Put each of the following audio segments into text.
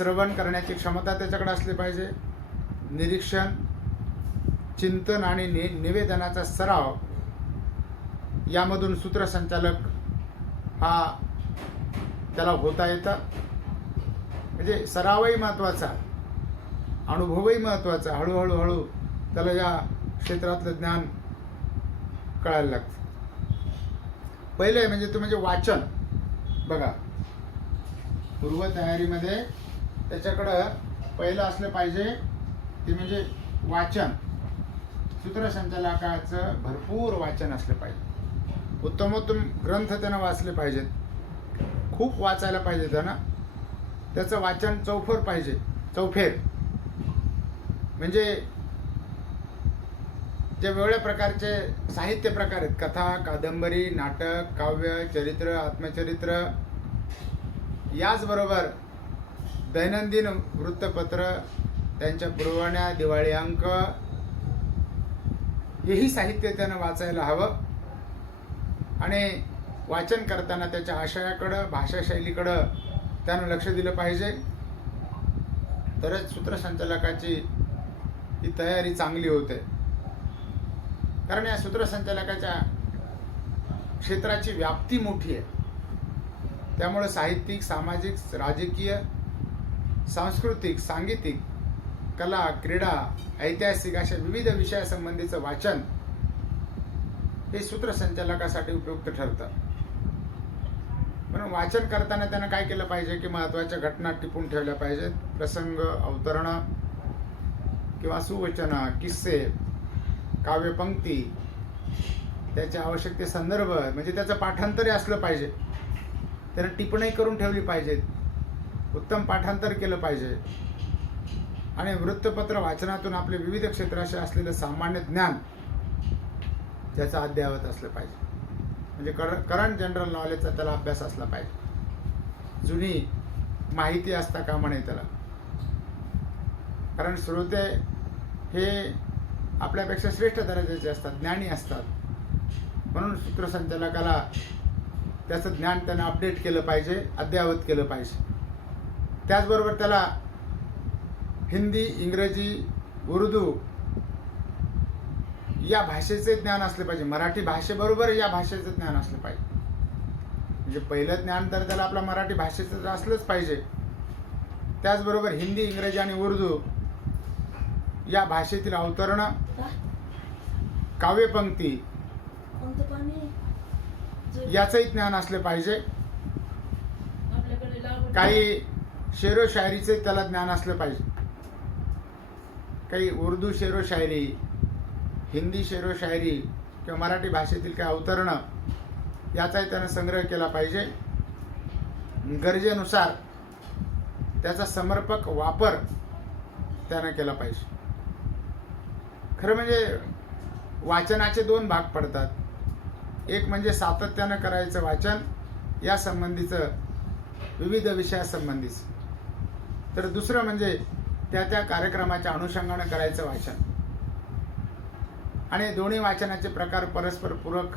श्रवण करण्याची क्षमता त्याच्याकडे असली पाहिजे. निरीक्षण चिंतन आणि नि निवेदनाचा सराव यामधून सूत्रसंचालक हा त्याला होता येतं. म्हणजे सरावही महत्त्वाचा अनुभवही महत्त्वाचा. हळूहळू हळू त्याला या क्षेत्रातलं ज्ञान कळायला लागतं. पहिले म्हणजे तो म्हणजे वाचन. बघा पूर्वतयारीमध्ये त्याच्याकडं पहिलं असलं पाहिजे ते म्हणजे वाचन. सूत्रसंचालकाचं भरपूर वाचन असलं पाहिजे. उत्तमोत्तम ग्रंथ त्यानं वाचले पाहिजेत. खूप वाचायला पाहिजे त्यानं. त्याचं वाचन चौफर पाहिजे चौफेर. म्हणजे जे वेगवेगळ्या प्रकारचे साहित्य प्रकार आहेत. कथा कादंबरी नाटक काव्य चरित्र आत्मचरित्र. याचबरोबर दैनंदिन वृत्तपत्र त्यांच्या पुरवण्या दिवाळी अंक हेही साहित्य त्यानं वाचायला हवं. आणि वाचन करताना त्याच्या आशयाकडं भाषाशैलीकडं त्यानं लक्ष दिलं पाहिजे. तरच सूत्रसंचालकाची ही तयारी चांगली होते. कारण या सूत्रसंचालकाच्या क्षेत्राची व्याप्ती मोठी आहे. त्यामुळे साहित्यिक सामाजिक राजकीय सांस्कृतिक सांगीतिक कला क्रीडा ऐतिहासिक अशा विविध विषयासंबंधीचं वाचन हे सूत्रसंचालकासाठी उपयुक्त ठरतं. म्हणून वाचन करताना त्यानं काय केलं पाहिजे की महत्त्वाच्या घटना टिपून ठेवल्या पाहिजेत. प्रसंग अवतरणं किंवा सुवचनं किस्से काव्यपंक्ती त्याचे आवश्यक ते संदर्भ म्हणजे त्याचं पाठांतरही असलं पाहिजे. त्यानं टिप्पणी करून ठेवली पाहिजेत. उत्तम पाठांतर केलं पाहिजे. आणि वृत्तपत्र वाचनातून आपले विविध क्षेत्राशी असलेलं सामान्य ज्ञान त्याचं अद्ययावत असलं पाहिजे. म्हणजे कर करंट जनरल नॉलेजचा त्याला अभ्यास असला पाहिजे. जुनी माहिती असता कामा नये त्याला. कारण श्रोते हे आपल्यापेक्षा श्रेष्ठ दर्जाचे असतात ज्ञानी असतात. म्हणून सूत्रसंचालकाला त्याचं ज्ञान त्यानं अपडेट केलं पाहिजे अद्ययावत केलं पाहिजे. त्याचबरोबर त्याला हिंदी इंग्रजी उर्दू या भाषेचे ज्ञान असले पाहिजे. मराठी भाषेबरोबर या भाषेचं ज्ञान असलं पाहिजे. म्हणजे पहिलं ज्ञान तर त्याला आपल्या मराठी भाषेचं असलंच पाहिजे. त्याचबरोबर हिंदी इंग्रजी आणि उर्दू या भाषेतील अवतरणं काव्यपंक्ती याचंही ज्ञान असले पाहिजे. काही शेरो शायरीचे त्याला ज्ञान असलं पाहिजे. काही उर्दू शेरो शायरी हिंदी शेरो शायरी किंवा मराठी भाषेतील काही अवतरणं याचाही त्यानं संग्रह केला पाहिजे. गरजेनुसार त्याचा समर्पक वापर त्यानं केला पाहिजे. खरं म्हणजे वाचनाचे दोन भाग पडतात. एक म्हणजे सातत्यानं करायचं वाचन या संबंधीचं विविध विषयासंबंधीचं. तर दुसरं म्हणजे त्या त्या कार्यक्रमाच्या अनुषंगानं करायचं वाचन. आणि दोन्ही वाचनाचे प्रकार परस्पर पूरक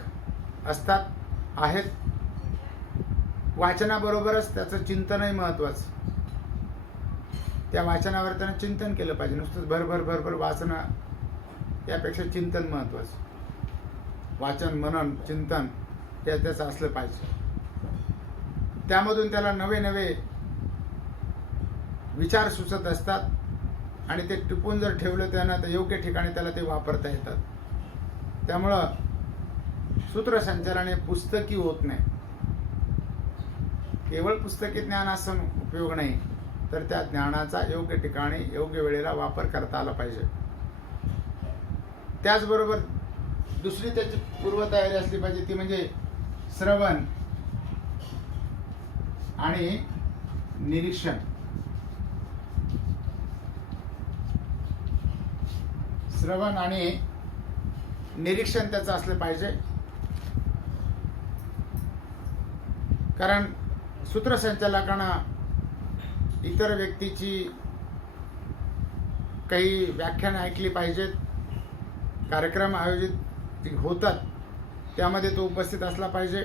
असतात आहेत. वाचनाबरोबरच त्याचं चिंतनही महत्त्वाचं. त्या वाचनावर त्यानं चिंतन केलं पाहिजे. नुसतंच भरभर भरभर वाचणं यापेक्षा चिंतन महत्त्वाचं. वाचन मनन चिंतन हे त्याचं असलं पाहिजे. त्यामधून त्याला नवे नवे विचार सुचत असतात आणि ते टिपून जर ठेवलं त्यानं तर योग्य ठिकाणी त्याला ते वापरता येतात. त्यामुळं सूत्रसंचालने पुस्तकी होत नाही. केवळ पुस्तकी ज्ञान असून उपयोग नाही तर त्या ज्ञानाचा योग्य ठिकाणी योग्य वेळेला वापर करता आला पाहिजे. त्याचबरोबर दुसरी त्याची पूर्वतयारी असली पाहिजे ती म्हणजे श्रवण आणि निरीक्षण. श्रवण आणि निरीक्षण त्याचं असलं पाहिजे. कारण सूत्रसंचालकांना इतर व्यक्तीची काही व्याख्यानं ऐकली पाहिजेत कार्यक्रम आयोजित होतात त्यामध्ये तो उपस्थित असला पाहिजे.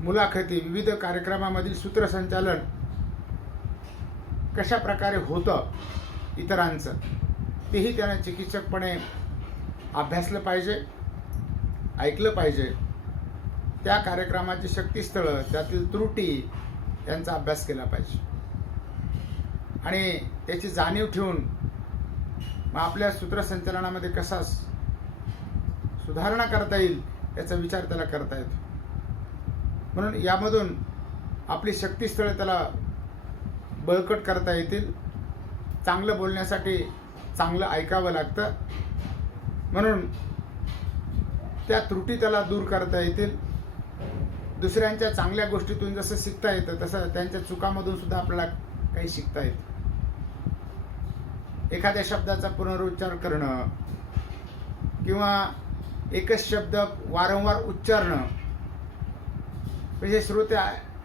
मुलाखती विविध कार्यक्रमामधील सूत्रसंचालन कशा प्रकारे होतं इतरांचं? तेही त्याने चिकित्सकपणे अभ्यासलं पाहिजे ऐकलं पाहिजे. त्या कार्यक्रमाची शक्तीस्थळं त्यातील त्रुटी यांचा अभ्यास केला पाहिजे. आणि त्याची जाणीव ठेवून मग आपल्या सूत्रसंचलनामध्ये कसा सुधारणा करता येईल याचा विचार त्याला करता येतो. म्हणून यामधून आपली शक्तीस्थळे त्याला बळकट करता येतील. चांगलं बोलण्यासाठी चांगलं ऐकावं लागतं. म्हणून त्या त्रुटी त्याला दूर करता येतील. दुसऱ्यांच्या चांगल्या गोष्टीतून जसं शिकता येतं तसं त्यांच्या चुकामधून सुद्धा आपल्याला काही शिकता येतं. एखाद्या शब्दाचा पुनरुच्चार करणं किंवा एकच शब्द वारंवार उच्चारणं म्हणजे श्रोते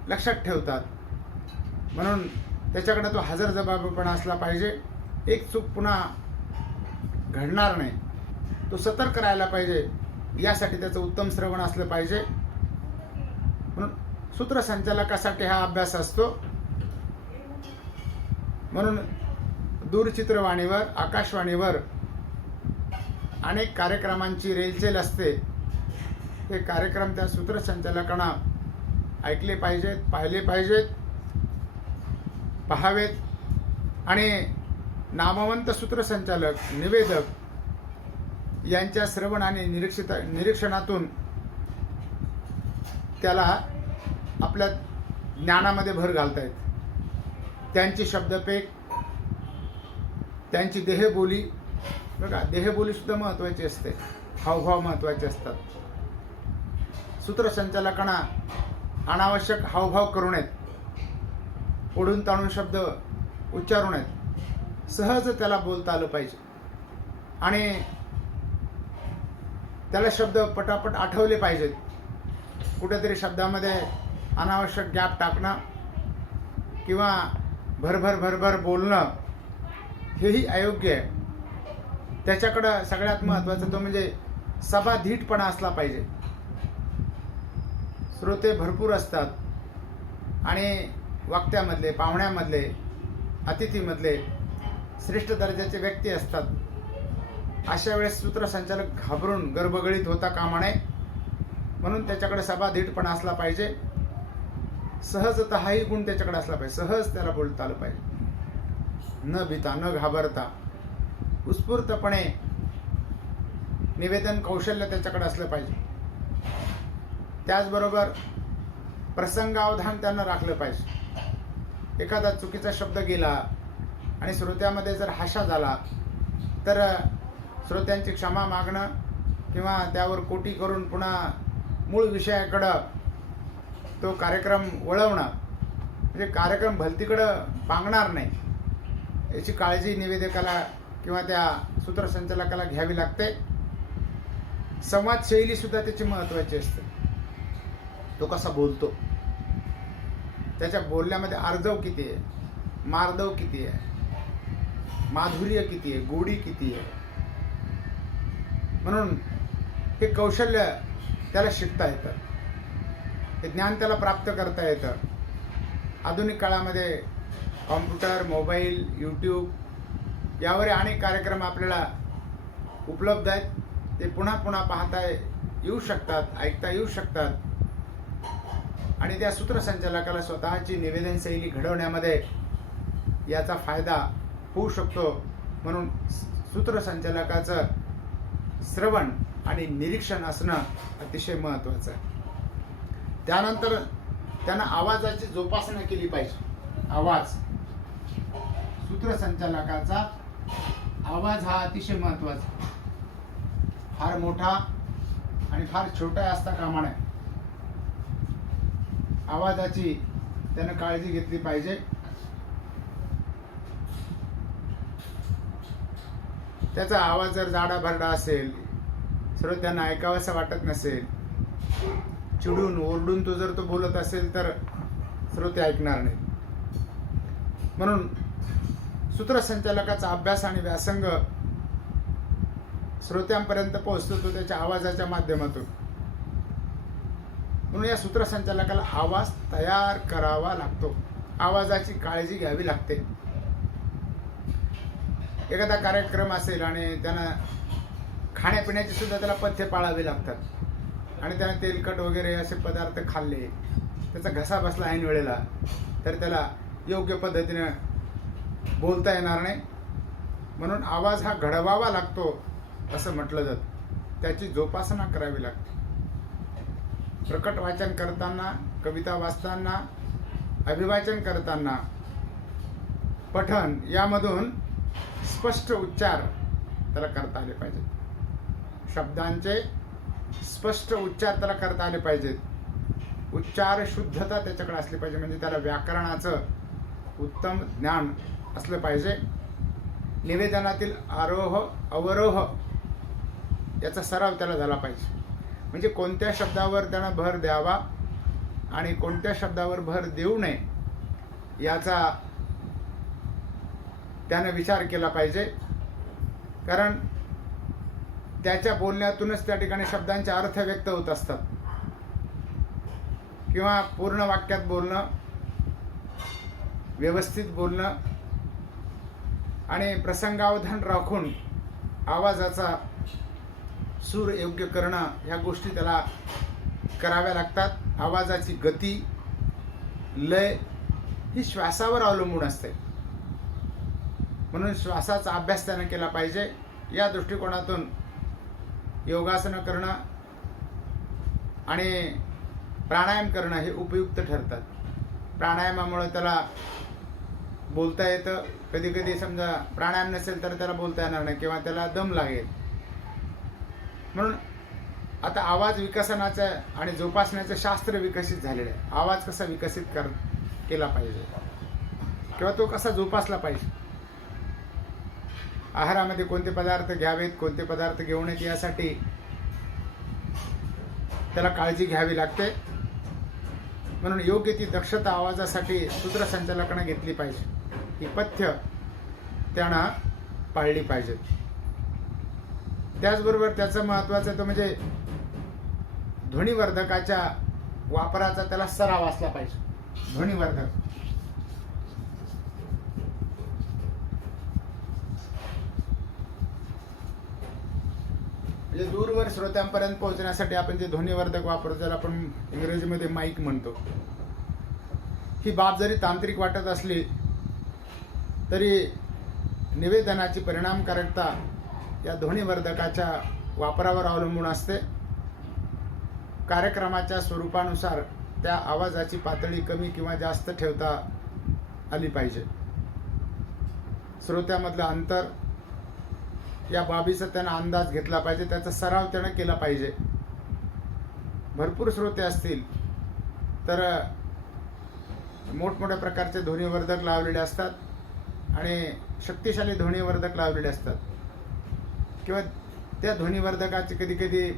लक्षात ठेवतात. म्हणून त्याच्याकडे तो हजर जबाबपणा असला पाहिजे. एक चूक पुन्हा घडणार नाही. तो सतर्क राहायला पाहिजे. यासाठी त्याचं उत्तम श्रवण असलं पाहिजे. म्हणून सूत्रसंचालकासाठी हा अभ्यास असतो. म्हणून दूरचित्रवाणीवर आकाशवाणीवर अनेक कार्यक्रमांची रेलचेल असते. हे कार्यक्रम त्या सूत्रसंचालकांना ऐकले पाहिजेत पाहिले पाहिजेत पाहावेत. आणि नामवंत सूत्रसंचालक निवेदक यांच्या श्रवण आणि निरीक्षित निरीक्षणातून त्याला आपल्या ज्ञानामध्ये भर घालता त्यांची शब्दपेक त्यांची देहबोली बघा देहबोलीसुद्धा महत्त्वाची असते. हावभाव महत्त्वाचे असतात. सूत्रसंचालकांना अनावश्यक हावभाव करू नयेत. ओढून ताणून शब्द उच्चारू नयेत. सहज त्याला बोलता आलं पाहिजे. आणि त्याला शब्द पटापट आठवले पाहिजेत. कुठेतरी शब्दामध्ये अनावश्यक गॅप टाकणं किंवा भरभर भरभर बोलणं हेही अयोग्य आहे. त्याच्याकडं सगळ्यात महत्त्वाचं तो म्हणजे सभा धीटपणा असला पाहिजे. श्रोते भरपूर असतात. आणि वक्त्यामधले पाहुण्यामधले अतिथीमधले श्रेष्ठ दर्जाचे व्यक्ती असतात. अशा वेळेस सूत्रसंचालक घाबरून गर्भगळीत होता कामा नये. म्हणून त्याच्याकडे सभा धीटपणा असला पाहिजे. सहजता हाही गुण त्याच्याकडे असला पाहिजे. सहज त्याला बोलता आलं पाहिजे. न भीता न घाबरता. उत्स्फूर्तपणे निवेदन कौशल्य त्याच्याकडे असलं पाहिजे. त्याचबरोबर प्रसंगावधान त्यांना राखलं पाहिजे. एखादा चुकीचा शब्द गेला आणि श्रोत्यामध्ये जर हाशा झाला तर श्रोत्यांची क्षमा मागणं किंवा त्यावर कोटी करून पुन्हा मूळ विषयाकडं तो कार्यक्रम वळवणं म्हणजे कार्यक्रम भलतीकडं पांगणार नाही याची काळजी निवेदकाला किंवा त्या सूत्रसंचालकाला घ्यावी लागते. संवाद त्याची महत्त्वाची असते. तो कसा बोलतो? त्याच्या बोलण्यामध्ये आर्जव किती आहे? मार्दव किती आहे? माधुर्य किती आहे? गोडी किती आहे? म्हणून हे कौशल्य त्याला शिकता येतं. हे ज्ञान त्याला प्राप्त करता येतं. आधुनिक काळामध्ये कॉम्प्युटर मोबाईल यूट्यूब यावर अनेक कार्यक्रम आपल्याला उपलब्ध आहेत. ते पुन्हा पुन्हा पाहता येऊ शकतात ऐकता येऊ शकतात. आणि त्या सूत्रसंचालकाला स्वतःची निवेदन शैली घडवण्यामध्ये याचा फायदा होऊ शकतो. म्हणून सूत्रसंचालकाचं श्रवण आणि निरीक्षण असणं अतिशय महत्त्वाचं आहे. त्यानंतर त्यांना आवाजाची जोपासना केली पाहिजे. आवाज. सूत्रसंचालकाचा आवाज हा अतिशय महत्त्वाचा फार मोठा आणि फार छोटा असता कामा नये. आवाजाची त्यानं काळजी घेतली पाहिजे. त्याचा आवाज जर जाडा भरडा असेल श्रोत्यांना ऐकावंसं वाटत नसेल चिडून ओरडून तो जर तो बोलत असेल तर श्रोते ऐकणार नाही म्हणून सूत्रसंचालकाचा अभ्यास आणि व्यासंग श्रोत्यांपर्यंत पोहोचतो तो त्याच्या आवाजाच्या माध्यमातून. म्हणून या सूत्रसंचालकाला आवाज तयार करावा लागतो. आवाजाची काळजी घ्यावी लागते. एखादा कार्यक्रम असेल आणि त्यांना खाण्यापिण्याची सुद्धा त्याला पथ्य पाळावी लागतात. आणि त्यानं तेलकट वगैरे असे पदार्थ खाल्ले त्याचा घसा बसला ऐन वेळेला तर त्याला योग्य पद्धतीनं बोलता येणार नाही. म्हणून आवाज हा घडवावा लागतो असं म्हटलं जातं. त्याची जोपासना करावी लागते. प्रकट वाचन करताना कविता वाचताना अभिवाचन करताना पठण यामधून स्पष्ट उच्चार त्याला करता आले पाहिजेत. शब्दांचे स्पष्ट उच्चार त्याला करता आले पाहिजेत. उच्चार शुद्धता त्याच्याकडे असली पाहिजे म्हणजे त्याला व्याकरणाचं उत्तम ज्ञान असलं पाहिजे. निवेदनातील आरोह अवरोह याचा सराव त्याला झाला पाहिजे. म्हणजे कोणत्या शब्दावर त्यानं भर द्यावा आणि कोणत्या शब्दावर भर देऊ नये याचा त्यानं विचार केला पाहिजे. कारण त्याच्या बोलण्यातूनच त्या ठिकाणी शब्दांचे अर्थ व्यक्त होत असतात. किंवा पूर्ण वाक्यात बोलणं व्यवस्थित बोलणं आणि प्रसंगावधान राखून आवाजाचा सूर योग्य करणं ह्या गोष्टी त्याला कराव्या लागतात. आवाजाची गती लय ही श्वासावर अवलंबून असते. म्हणून श्वासाचा अभ्यास त्यानं केला पाहिजे. या दृष्टिकोनातून योगासनं करणं आणि प्राणायाम करणं हे उपयुक्त ठरतात. प्राणायामामुळे त्याला बोलता येतं. कधी कधी समजा प्राणायाम नसेल तर त्याला बोलता येणार नाही किंवा त्याला दम लागेल. म्हणून आता आवाज विकसनाचं आणि जोपासण्याचं शास्त्र विकसित झालेलं आहे. आवाज कसा विकसित कर केला पाहिजे? किंवा तो कसा जोपासला पाहिजे? आहारामध्ये कोणते पदार्थ घ्यावेत कोणते पदार्थ घेऊ नयेत यासाठी त्याला काळजी घ्यावी लागते. म्हणून योग्य ती दक्षता आवाजासाठी सूत्रसंचालकानं घेतली पाहिजे. ही पथ्य त्यानं पाळली पाहिजेत त्याचबरोबर त्याचं महत्वाचं तर म्हणजे ध्वनिवर्धकाच्या वापराचा त्याला सराव असला पाहिजे. ध्वनिवर्धक. म्हणजे दूरवर श्रोत्यांपर्यंत पोहोचण्यासाठी आपण जे ध्वनिवर्धक वापरतो ज्याला आपण इंग्रजीमध्ये माईक म्हणतो. ही बाब जरी तांत्रिक वाटत असली तरी निवेदनाची परिणामकारकता या ध्वनिवर्धकाच्या वापरावर अवलंबून असते. कार्यक्रमाच्या स्वरूपानुसार त्या आवाजाची पातळी कमी किंवा जास्त ठेवता आली पाहिजे. श्रोत्यामधलं अंतर या बाबीचा त्यानं अंदाज घेतला पाहिजे त्याचा सराव त्यानं केला पाहिजे. भरपूर श्रोते असतील तर मोठमोठ्या प्रकारचे ध्वनिवर्धक लावलेले असतात आणि शक्तिशाली ध्वनिवर्धक लावलेले असतात. किंवा त्या ध्वनिवर्धकाचे कधी कधी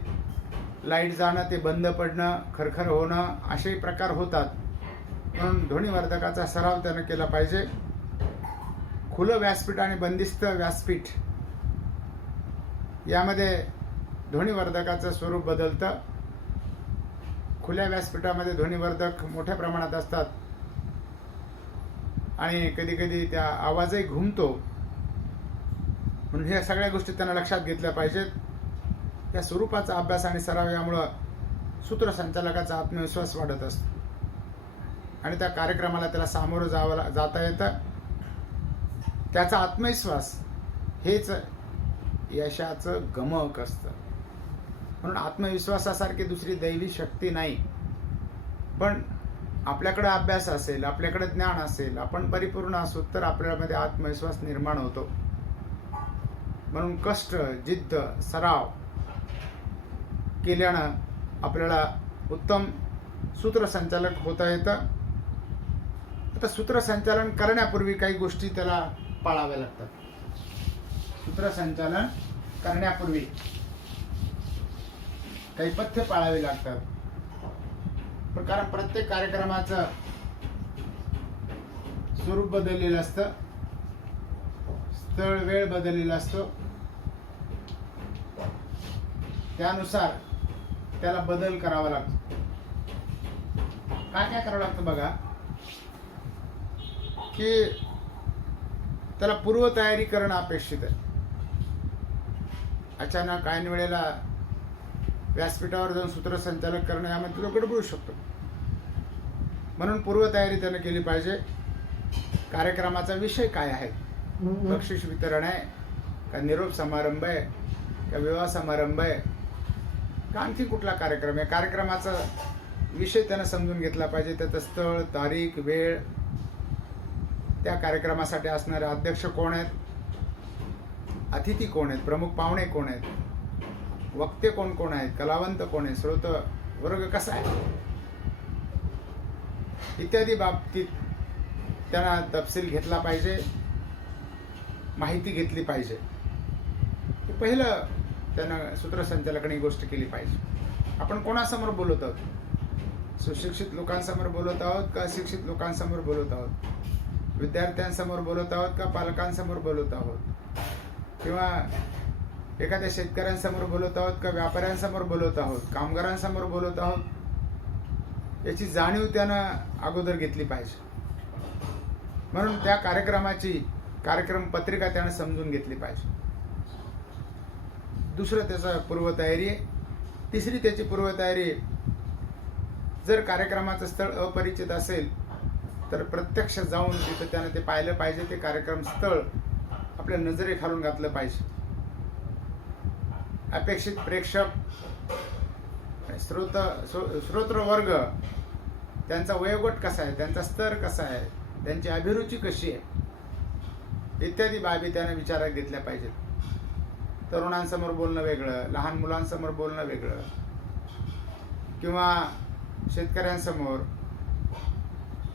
लाइट जाणं ते बंद पडणं खरखर होणं असे प्रकार होतात. म्हणून ध्वनिवर्धकाचा सराव त्यानं केला पाहिजे. खुलं व्यासपीठ आणि बंदिस्त व्यासपीठ यामध्ये ध्वनिवर्धकाचं स्वरूप बदलतं. खुल्या व्यासपीठामध्ये ध्वनिवर्धक मोठ्या प्रमाणात असतात. आणि कधीकधी त्या आवाजही घुमतो. म्हणून ह्या सगळ्या गोष्टी त्यांना लक्षात घेतल्या पाहिजेत. या स्वरूपाचा अभ्यास आणि सराव यामुळं सूत्रसंचालकाचा आत्मविश्वास वाढत असतो. आणि त्या कार्यक्रमाला त्याला सामोरं जावं जाता येतं. त्याचा आत्मविश्वास हेच यशाचं गमक असतं. म्हणून आत्मविश्वासासारखी दुसरी दैवी शक्ती नाही. पण आपल्याकडे अभ्यास असेल आपल्याकडे ज्ञान असेल आपण परिपूर्ण असू तर आपल्यामध्ये आत्मविश्वास निर्माण होतो. म्हणून कष्ट जिद्द सराव केल्यानं आपल्याला उत्तम सूत्रसंचालक होता येतं. आता सूत्रसंचालन करण्यापूर्वी काही गोष्टी त्याला पाळाव्या लागतात. सूत्रसंचालन करण्यापूर्वी काही पथ्य पाळावे लागतात. कारण प्रत्येक कार्यक्रमाचं स्वरूप बदललेलं असतं. स्थळ वेळ बदललेला असतो. त्यानुसार त्याला बदल करावा लागतो. काय काय करावं लागतं बघा? की त्याला पूर्वतयारी करणं अपेक्षित आहे. अचानक ऐन वेळेला व्यासपीठावर जाऊन सूत्रसंचालक करणं यामध्ये तो गडबडू शकतो. म्हणून पूर्वतयारी त्यानं केली पाहिजे. कार्यक्रमाचा विषय काय आहे? बक्षीस वितरण आहे का निरोप समारंभ आहे का विवाह समारंभ आहे? का आणखी कुठला कार्यक्रम आहे? कार्यक्रमाचा विषय त्यानं समजून घेतला पाहिजे. त्याचं स्थळ तारीख वेळ त्या कार्यक्रमासाठी असणारे अध्यक्ष कोण आहेत? अतिथी कोण आहेत? प्रमुख पाहुणे कोण आहेत? वक्ते कोण कोण आहेत? कलावंत कोण आहेत? श्रोत वर्ग कसा आहे? इत्यादी बाबतीत त्यांना तपशील घेतला पाहिजे माहिती घेतली पाहिजे. पहिलं त्यानं सूत्रसंचालकाने ही गोष्ट केली पाहिजे. आपण कोणासमोर बोलत आहोत? सुशिक्षित लोकांसमोर बोलत आहोत का अशिक्षित लोकांसमोर बोलत आहोत? विद्यार्थ्यांसमोर बोलत आहोत का पालकांसमोर बोलत आहोत? किंवा एखाद्या शेतकऱ्यांसमोर बोलत आहोत का व्यापाऱ्यांसमोर बोलत आहोत कामगारांसमोर बोलत आहोत याची जाणीव त्यानं अगोदर घेतली पाहिजे. म्हणून त्या कार्यक्रमाची कार्यक्रम पत्रिका त्यानं समजून घेतली पाहिजे. दुसरं त्याचा पूर्वतयारी आहे. तिसरी त्याची पूर्वतयारी जर कार्यक्रमाचं स्थळ अपरिचित असेल तर प्रत्यक्ष जाऊन तिथं त्यानं ते पाहिलं पाहिजे ते कार्यक्रम स्थळ आपल्या नजरेखालून घातलं पाहिजे. अपेक्षित प्रेक्षक श्रोत श्रो- वर्ग त्यांचा वयोगट कसा आहे? त्यांचा स्तर कसा आहे? त्यांची अभिरुची कशी आहे? इत्यादी बाबी त्याने विचारात घेतल्या पाहिजेत. तरुणांसमोर बोलणं वेगळं लहान मुलांसमोर बोलणं वेगळं किंवा शेतकऱ्यांसमोर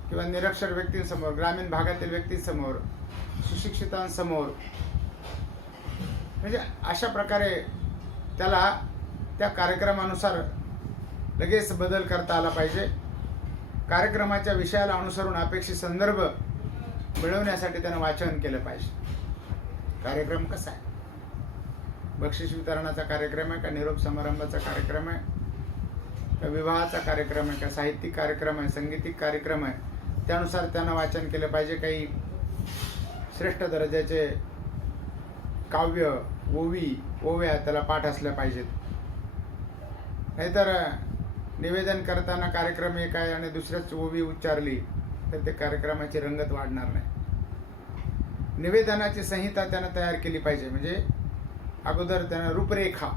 किंवा निरक्षर व्यक्तींसमोर ग्रामीण भागातील व्यक्तींसमोर सुशिक्षितांसमोर. म्हणजे अशा प्रकारे त्याला त्या कार्यक्रमानुसार लगेच बदल करता आला पाहिजे. कार्यक्रमाच्या विषयाला अनुसरून अपेक्षित संदर्भ मिळवण्यासाठी त्यानं वाचन केलं पाहिजे. कार्यक्रम कसा आहे? बक्षीस वितरणाचा कार्यक्रम आहे का? निरोप समारंभाचा कार्यक्रम आहे? का विवाहाचा कार्यक्रम आहे? का साहित्यिक कार्यक्रम आहे? संगीतिक कार्यक्रम आहे? त्यानुसार त्यांना वाचन केलं पाहिजे. काही श्रेष्ठ दर्जाचे काव्य ओवी ओव्या त्याला पाठ असल्या पाहिजेत. नाहीतर निवेदन करताना कार्यक्रम एक आहे आणि दुसऱ्याच ओवी उच्चारली तर ते कार्यक्रमाची रंगत वाढणार नाही. निवेदनाची संहिता त्यानं तयार केली पाहिजे म्हणजे अगोदर त्यानं रूपरेखा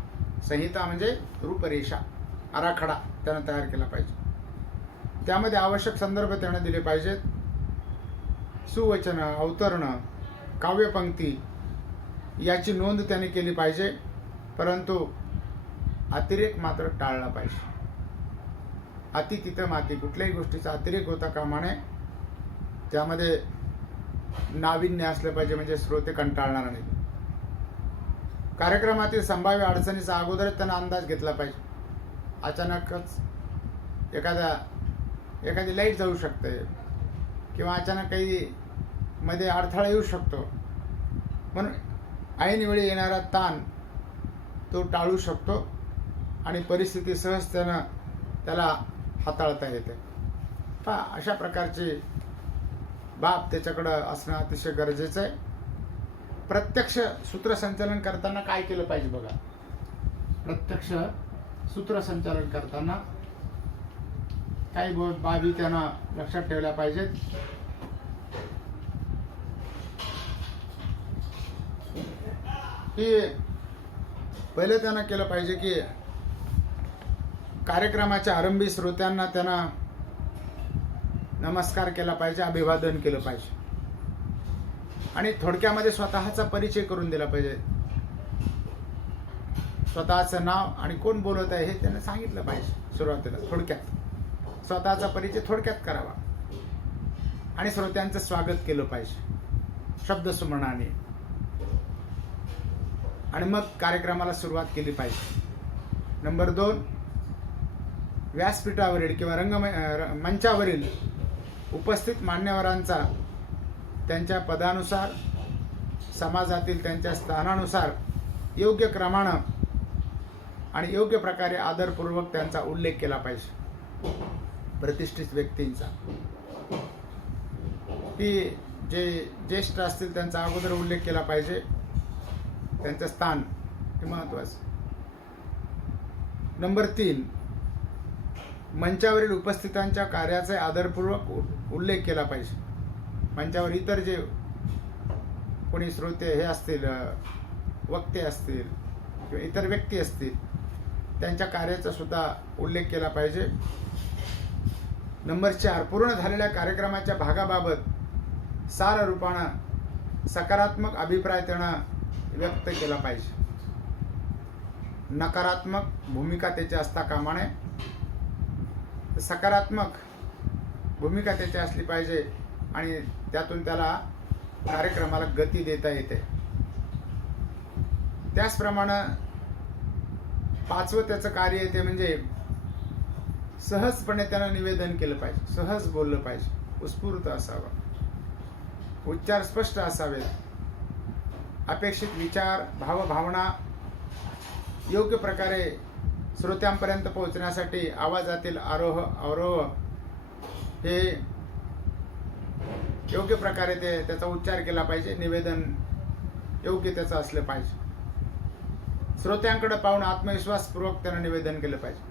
संहिता म्हणजे रूपरेषा आराखडा त्यानं तयार केला पाहिजे. त्यामध्ये आवश्यक संदर्भ त्यानं दिले पाहिजेत. सुवचन अवतरण काव्यपंक्ती याची नोंद त्याने केली पाहिजे परंतु अतिरेक मात्र टाळला पाहिजे. अति तिथं माती कुठल्याही गोष्टीचा अतिरेक होता कामा नये त्यामध्ये नाविन्य असलं पाहिजे म्हणजे श्रोते कंटाळणार नाही कार्यक्रमातील संभाव्य अडचणीचा अगोदरच त्यांना अंदाज घेतला पाहिजे. अचानकच एखादा एखादी लाइट जाऊ शकते किंवा अचानक काही मध्ये अडथळा येऊ शकतो. म्हणून ऐनवेळी येणारा ताण तो टाळू शकतो आणि परिस्थिती सहज त्यानं त्याला हाताळता येते. पहा अशा प्रकारची बाब त्याच्याकडं असणं अतिशय गरजेचं आहे. प्रत्यक्ष सूत्रसंचालन करताना काय केलं पाहिजे बघा. प्रत्यक्ष सूत्रसंचालन करताना काही बाबी त्यांना लक्षात ठेवल्या पाहिजेत. की पहिलं त्यांना केलं पाहिजे की कार्यक्रमाच्या आरंभी श्रोत्यांना त्यांना नमस्कार केला पाहिजे अभिवादन केलं पाहिजे. आणि थोडक्यामध्ये स्वतःचा परिचय करून दिला पाहिजे. स्वतःचं नाव आणि कोण बोलत आहे हे त्यांना सांगितलं पाहिजे सुरुवातीला थोडक्यात. स्वतःचा परिचय थोडक्यात करावा. आणि श्रोत्यांचं स्वागत केलं पाहिजे. शब्दस्मरणाने आणि मग कार्यक्रमाला सुरुवात केली पाहिजे. नंबर दोन व्यासपीठावरील किंवा रंग मंचावरील उपस्थित मान्यवरांचा त्यांच्या पदानुसार समाजातील त्यांच्या स्थानानुसार योग्य क्रमानं आणि योग्य प्रकारे आदरपूर्वक त्यांचा उल्लेख केला पाहिजे. प्रतिष्ठित व्यक्तींचा. की जे ज्येष्ठ असतील त्यांचा अगोदर उल्लेख केला पाहिजे. त्यांचं स्थान हे महत्वाचं. नंबर तीन मंचावरील उपस्थितांच्या कार्याचा आदरपूर्वक उ- उल्लेख केला पाहिजे. मंचावर इतर जे कोणी श्रोते हे असतील वक्ते असतील किंवा इतर व्यक्ती असतील त्यांच्या कार्याचा सुद्धा उल्लेख केला पाहिजे. नंबर चार पूर्ण झालेल्या कार्यक्रमाच्या भागाबाबत सार रूपानं सकारात्मक अभिप्राय देणं व्यक्त केला पाहिजे. नकारात्मक भूमिका त्याची असता कामा नये सकारात्मक भूमिका त्याची असली पाहिजे आणि त्यातून त्याला कार्यक्रमाला गती देता येते. त्याचप्रमाणे पाचवं त्याचं कार्य ते म्हणजे सहजपणे त्यानं निवेदन केलं पाहिजे. सहज बोललं पाहिजे. उत्स्फूर्त असावं. उच्चार स्पष्ट असावेत. अपेक्षित विचार भावभावना योग्य प्रकारे श्रोत्यांपर्यंत पोहोचण्यासाठी आवाजातील आरोह अवरोह हे योग्य प्रकारे ते त्याचा उच्चार केला पाहिजे निवेदन योग्य त्याचं असलं पाहिजे. श्रोत्यांकडे पाहून आत्मविश्वासपूर्वक त्यानं निवेदन केलं पाहिजे.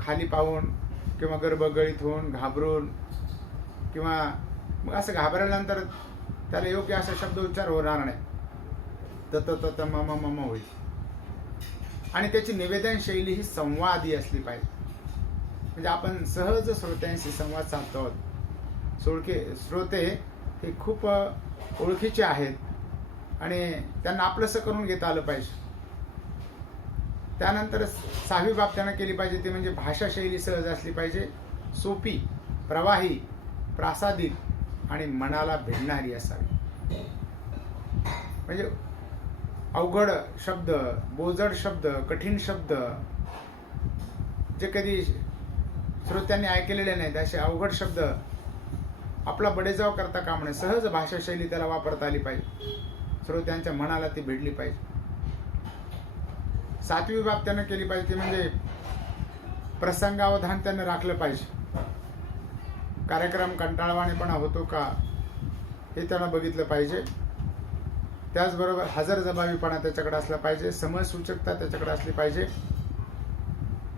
खाली पाहून किंवा गर्भगळीत होऊन घाबरून किंवा मग असं घाबरल्यानंतर त्याला योग्य असा शब्द उच्चार होणार नाही. तत तत मम मम होईल. आणि त्याची निवेदन शैली ही संवादी असली पाहिजे. म्हणजे आपण सहज श्रोत्यांशी संवाद साधतो आहोत. सोळके श्रोते हे खूप ओळखीचे आहेत. आणि त्यांना आपलंसं करून घेता आलं पाहिजे. त्यानंतर सहावी बाब त्यांना केली पाहिजे ती म्हणजे भाषा शैली सहज असली पाहिजे. सोपी प्रवाही प्रासादिक आणि मनाला भिडणारी असावी. म्हणजे अवघड शब्द बोजड शब्द कठीण शब्द जे कधी श्रोत्यांनी ऐकलेले नाहीत असे अवघड शब्द आपला बडेजाव करता काम नाही सहज भाषाशैली त्याला वापरता आली पाहिजे. श्रोत्यांच्या मनाला ती भिडली पाहिजे. सातवी बाब त्यानं केली पाहिजे ती म्हणजे प्रसंगावधान त्यानं राखलं पाहिजे. कार्यक्रम कंटाळवाणेपणा होतो का हे त्यानं बघितलं पाहिजे. त्याचबरोबर हजरजबाबीपणा त्याच्याकडे असला पाहिजे समसूचकता त्याच्याकडे असली पाहिजे.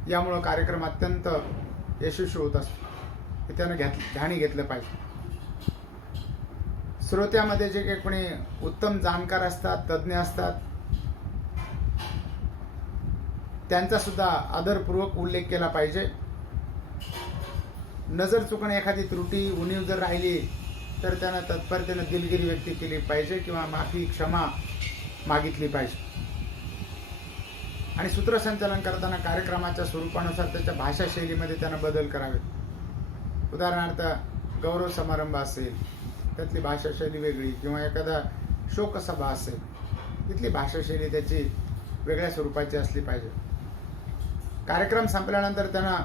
यामुळं कार्यक्रम अत्यंत यशस्वी होत असतो. हे त्यानं घेत ध्यानी घेतलं पाहिजे. श्रोत्यामध्ये जे काही कोणी उत्तम जाणकार असतात तज्ज्ञ असतात त्यांचा सुद्धा आदरपूर्वक उल्लेख केला पाहिजे. नजर चुकणं एखादी त्रुटी उणीव जर राहिली तर त्यानं तत्परतेनं दिलगिरी व्यक्त केली पाहिजे किंवा माफी क्षमा मागितली पाहिजे. आणि सूत्रसंचालन करताना कार्यक्रमाच्या स्वरूपानुसार त्याच्या भाषा शैलीमध्ये त्यानं बदल करावे. उदाहरणार्थ गौरव समारंभ असेल त्यातली भाषा शैली वेगळी किंवा एखादा शोकसभा असेल तिथली भाषा शैली त्याची वेगळ्या स्वरूपाची असली पाहिजे. कार्यक्रम संपल्यानंतर त्यांना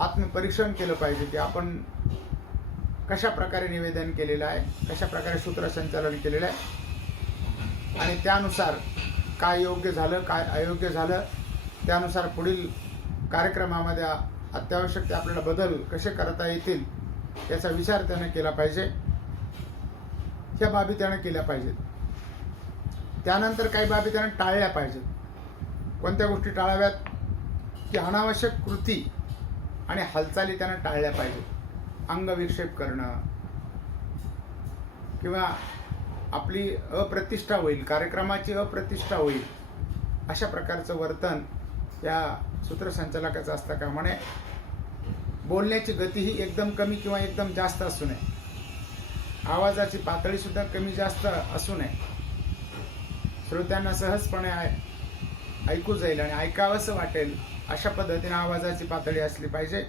आत्मपरीक्षण केलं पाहिजे की आपण कशा प्रकारे निवेदन केलेलं आहे कशा प्रकारे सूत्रसंचालन केलेलं आहे. आणि त्यानुसार काय योग्य झालं काय अयोग्य झालं त्यानुसार पुढील कार्यक्रमामध्ये अत्यावश्यक ते आपल्याला बदल कसे करता येतील याचा विचार त्यानं केला पाहिजे. ह्या बाबी त्यानं केल्या पाहिजेत. त्यानंतर काही बाबी त्यानं टाळल्या पाहिजेत. कोणत्या गोष्टी टाळाव्यात? की अनावश्यक कृती आणि हालचाली त्यांना टाळल्या पाहिजेत अंगविक्षेप करणं किंवा आपली अप्रतिष्ठा होईल कार्यक्रमाची अप्रतिष्ठा होईल अशा प्रकारचं वर्तन या सूत्रसंचालकाचं असतं का म्हणे बोलण्याची गती ही एकदम कमी किंवा एकदम जास्त असू नये. आवाजाची पातळीसुद्धा कमी जास्त असू नये. श्रोत्यांना सहजपणे ऐकू जाईल आणि ऐकावंसं वाटेल अशा पद्धतीने आवाजाची पातळी असली पाहिजे.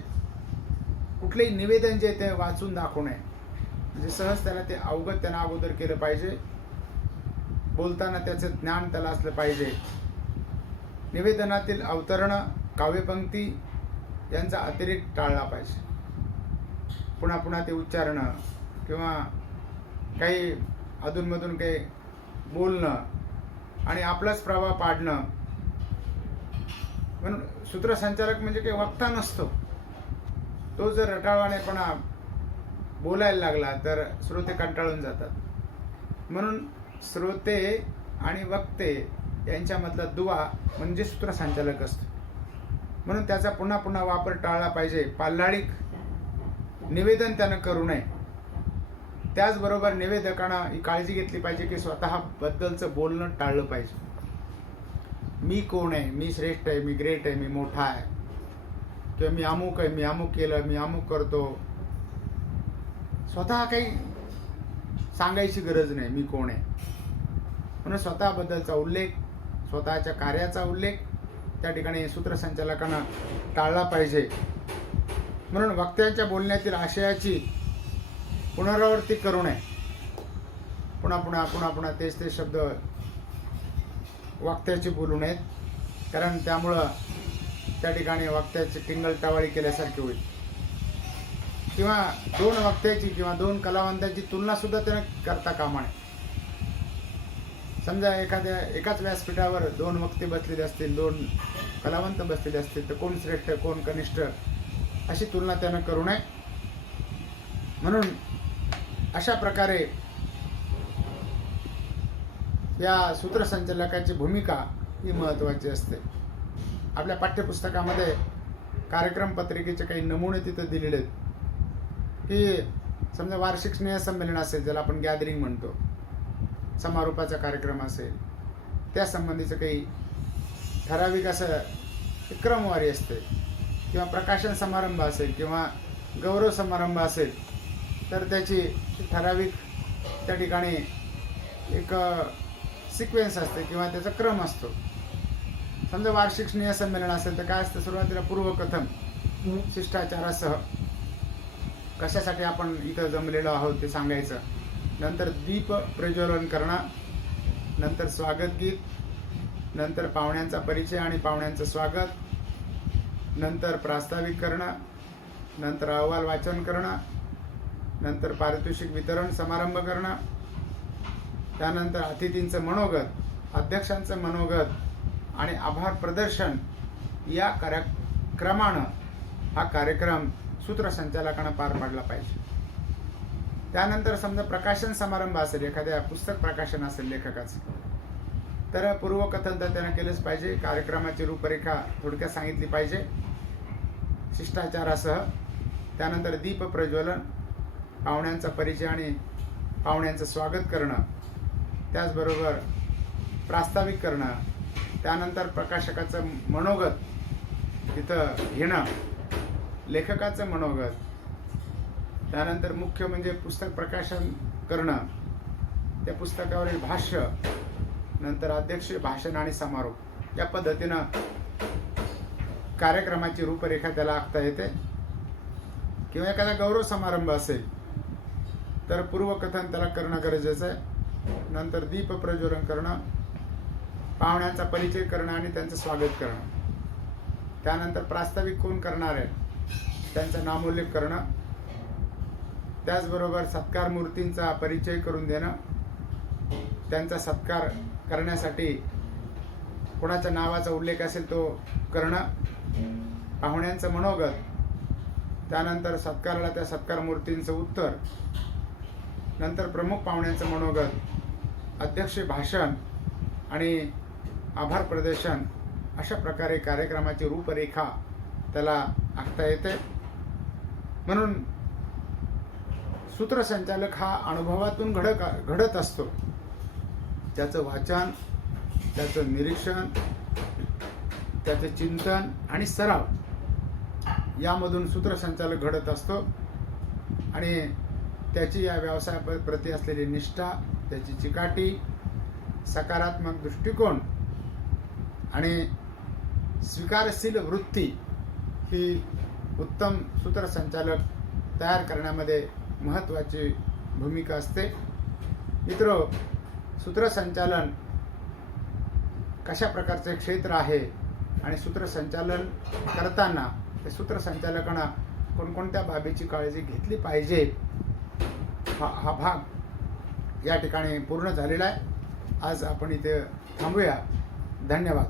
कुठलेही निवेदन जे ते वाचून दाखवू नये. म्हणजे सहज त्याला ते अवगत त्यांना अगोदर केलं पाहिजे. बोलताना त्याचं ज्ञान त्याला असलं पाहिजे. निवेदनातील अवतरणं काव्यपंक्ती यांचा अतिरेक टाळला पाहिजे. पुन्हा पुन्हा ते उच्चारणं किंवा काही अधूनमधून काही बोलणं आणि आपलाच प्रभाव पाडणं म्हणून सूत्रसंचालक म्हणजे काही वक्ता नसतो. तो जर रटाळवाणेपणा बोलायला लागला तर श्रोते कंटाळून जातात. म्हणून श्रोते आणि वक्ते यांच्यामधला दुवा म्हणजे सूत्रसंचालक असतो. म्हणून त्याचा पुन्हा पुन्हा वापर टाळला पाहिजे. पाल्लाळिक निवेदन त्यानं करू नये. त्याचबरोबर निवेदकानं ही काळजी घेतली पाहिजे की स्वतःबद्दलचं बोलणं टाळलं पाहिजे. मी कोण आहे? मी श्रेष्ठ आहे मी ग्रेट आहे मी मोठा आहे. किंवा मी अमुक आहे मी अमुक केलं मी अमुक करतो. स्वतः काही सांगायची गरज नाही मी कोण आहे. म्हणून स्वतःबद्दलचा उल्लेख स्वतःच्या कार्याचा उल्लेख त्या ठिकाणी सूत्रसंचालकांना टाळला पाहिजे. म्हणून वक्त्यांच्या बोलण्यातील आशयाची पुनरावृत्ती करू नये. पुन्हा पुन्हा पुन्हा पुन्हा तेच तेच शब्द वक्त्याचे बोलू नयेत कारण त्यामुळं त्या ठिकाणी वक्त्याची टिंगल टावाळी केल्यासारखी होईल. किंवा दोन वक्त्याची किंवा दोन कलावंतांची तुलना सुद्धा त्यानं करता कामा नये. समजा एखाद्या एकाच व्यासपीठावर दोन वक्ते बसलेले असतील दोन कलावंत बसलेले असतील तर कोण श्रेष्ठ कोण कनिष्ठ अशी तुलना त्यानं करू नये. म्हणून अशा प्रकारे या सूत्रसंचालकाची भूमिका ही महत्त्वाची असते. आपल्या पाठ्यपुस्तकामध्ये कार्यक्रम पत्रिकेचे काही नमुने तिथं दिलेले आहेत. की समजा वार्षिक स्नेहसंमेलन असेल ज्याला आपण गॅदरिंग म्हणतो समारोपाचा कार्यक्रम असेल त्या संबंधीचं काही ठराविक असं क्रमवारी असते. किंवा प्रकाशन समारंभ असेल किंवा गौरव समारंभ असेल तर त्याची ठराविक त्या ठिकाणी एक सिक्वेन्स असते किंवा त्याचा क्रम असतो. समजा वार्षिक स्नेहसंमेलन असेल तर काय असतं? सुरुवातीला पूर्वकथन शिष्टाचारासह. कशासाठी आपण इथं जमलेलो आहोत ते सांगायचं? नंतर दीप प्रज्वलन करणं नंतर स्वागत गीत नंतर पाहुण्यांचा परिचय आणि पाहुण्यांचं स्वागत नंतर प्रास्ताविक करणं नंतर अहवाल वाचन करणं नंतर पारितोषिक वितरण समारंभ करणं त्यानंतर अतिथींचं मनोगत अध्यक्षांचं मनोगत आणि आभार प्रदर्शन या कार्यक्रमानं हा कार्यक्रम सूत्रसंचालकानं पार पाडला पाहिजे. त्यानंतर समजा प्रकाशन समारंभ असेल एखाद्या पुस्तक प्रकाशन असेल लेखकाचं तर पूर्वकथन तर त्यानं केलंच पाहिजे कार्यक्रमाची रूपरेखा थोडक्यात सांगितली पाहिजे. शिष्टाचारासह त्यानंतर दीप प्रज्वलन पाहुण्यांचा परिचय आणि पाहुण्यांचं स्वागत करणं त्याचबरोबर प्रास्ताविक करणं त्यानंतर प्रकाशकाचं मनोगत तिथं घेणं लेखकाचं मनोगत त्यानंतर मुख्य म्हणजे पुस्तक प्रकाशन करणं त्या पुस्तकावरील भाष्य नंतर अध्यक्ष भाषण आणि समारोप या पद्धतीनं कार्यक्रमाची रूपरेखा त्याला आखता येते. किंवा एखादा गौरव समारंभ असेल तर पूर्वकथन त्याला करणं गरजेचं आहे. नंतर दीप प्रज्वलन करणं पाहुण्यांचा परिचय करणं आणि त्यांचं स्वागत करणं. त्यानंतर प्रास्ताविक कोण करणार आहे त्यांचा नामोल्लेख करणं. त्याचबरोबर सत्कार मूर्तींचा परिचय करून देणं. त्यांचा सत्कार करण्यासाठी कोणाच्या नावाचा उल्लेख असेल तो करणं. पाहुण्यांचं मनोगत. त्यानंतर सत्काराला त्या सत्कार मूर्तींचं उत्तर. नंतर प्रमुख पाहुण्यांचं मनोगत. अध्यक्ष भाषण आणि आभार प्रदर्शन अशा प्रकारे कार्यक्रमाची रूपरेखा त्याला आखता येते. म्हणून सूत्रसंचालक हा अनुभवातून घड घडत असतो. त्याचं वाचन त्याचं निरीक्षण त्याचं चिंतन आणि सराव यामधून सूत्रसंचालक घडत असतो. आणि त्याची या व्यवसायाप्रती असलेली निष्ठा त्याची चिकाटी सकारात्मक दृष्टिकोन आणि स्वीकारशील वृत्ती ही उत्तम सूत्रसंचालक तयार करण्यामध्ये महत्त्वाची भूमिका असते. मित्र सूत्रसंचालन कशा प्रकारचे क्षेत्र आहे आणि सूत्रसंचालन करताना ते सूत्रसंचालकांना कोणकोणत्या बाबीची काळजी घेतली पाहिजे? हा हा भाग या ठिकाणी पूर्ण झालेला आहे. आज आपण इथे थांबूया. धन्यवाद.